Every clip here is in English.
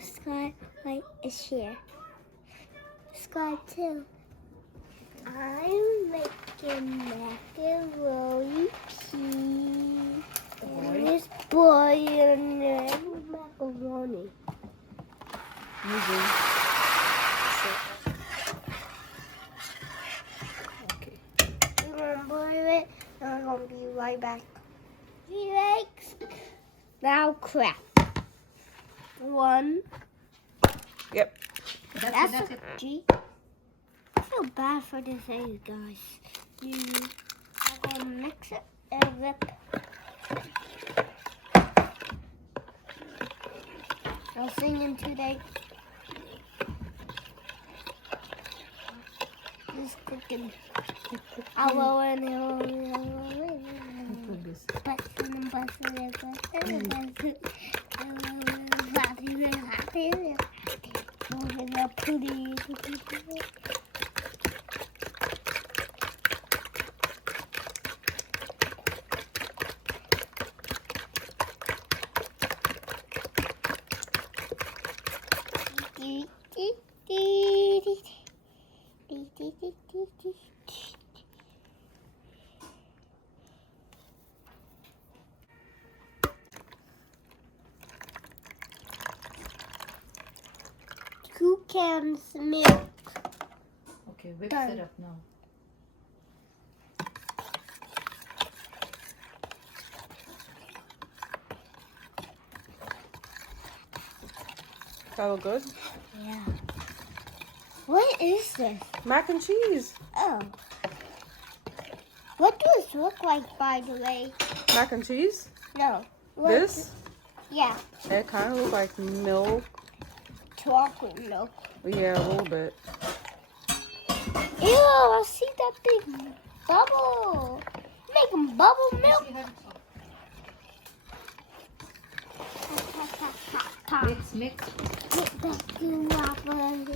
Subscribe, like, and share. Subscribe too. I'm making macaroni cheese. And this boy and macaroni. Using. Okay. Remember it? I'm gonna be right back. 3 eggs. Now crack. 1. Yep. That's it. G. I feel bad for this egg, guys. I'm gonna mix it and whip. I'm singing today. Just cooking. I will and Two cans milk. Okay, whip Done. it up now. That look good? Yeah. What is this? Mac and cheese. Oh. What does this look like, by the way? Mac and cheese? No. This? Yeah. It kind of looks like milk. Chocolate milk. Yeah, a little bit. Ew, I see that big bubble. Making bubble milk. Mix, mix. Get back to waffle.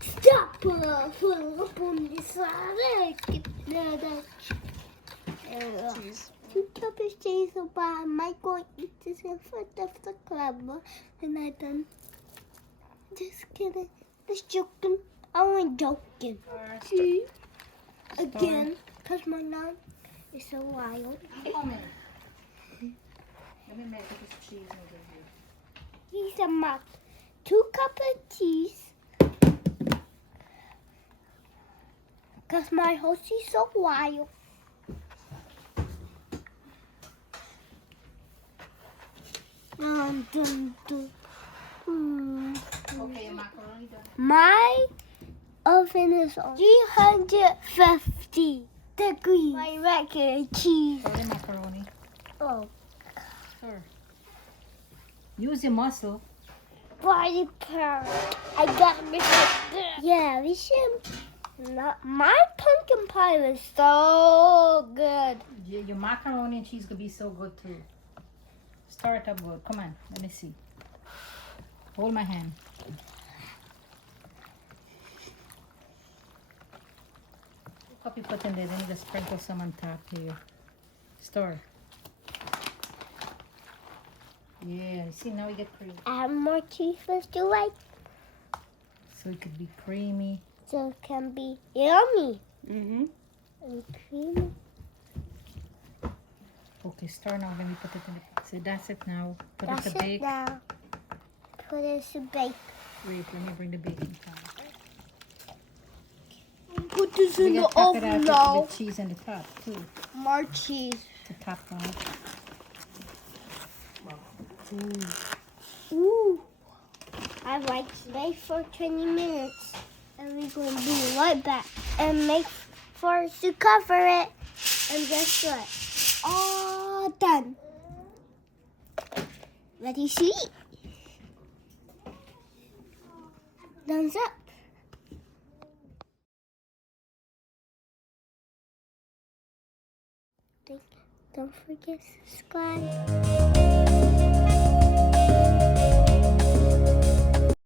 Stop pull up on this side. Get the Cheese. 2 cups of cheese so I might go eat this in front of the club. And I done. Just kidding. Just joking. I ain't joking. See? Again. Because my mom is so wild. Let me make this cheese over here. He's a mug. 2 cups of cheese. Because my host is so wild. Dun, dun, dun. Okay, macaroni done. My oven is on 350 degrees. My regular cheese. Throw the macaroni. Oh, Sure. Use your muscle. body power. I got me. Yeah, we should. My pumpkin pie is so good. Your macaroni and cheese could be so good too. Stir it up good. Come on, let me see. Hold my hand. What cup you put in there? Then you just sprinkle some on top here. Stir. Yeah, you see now we get cream. Add more cheese if you like, So it could be creamy. so it can be yummy Mm-hmm. and creamy. Okay, stir now. Let me put it in the... So that's it now. Put That's it to it bake. now. Put it to bake. Wait, let me bring the baking pan. Put this We in the gotta top it oven out now. with cheese on the top too. More cheese. The top one. Ooh. I like to bake for 20 minutes. And we're going to be right back. And make for us to cover it. And guess what? All done. Ready to eat. Thumbs up. Don't forget to subscribe.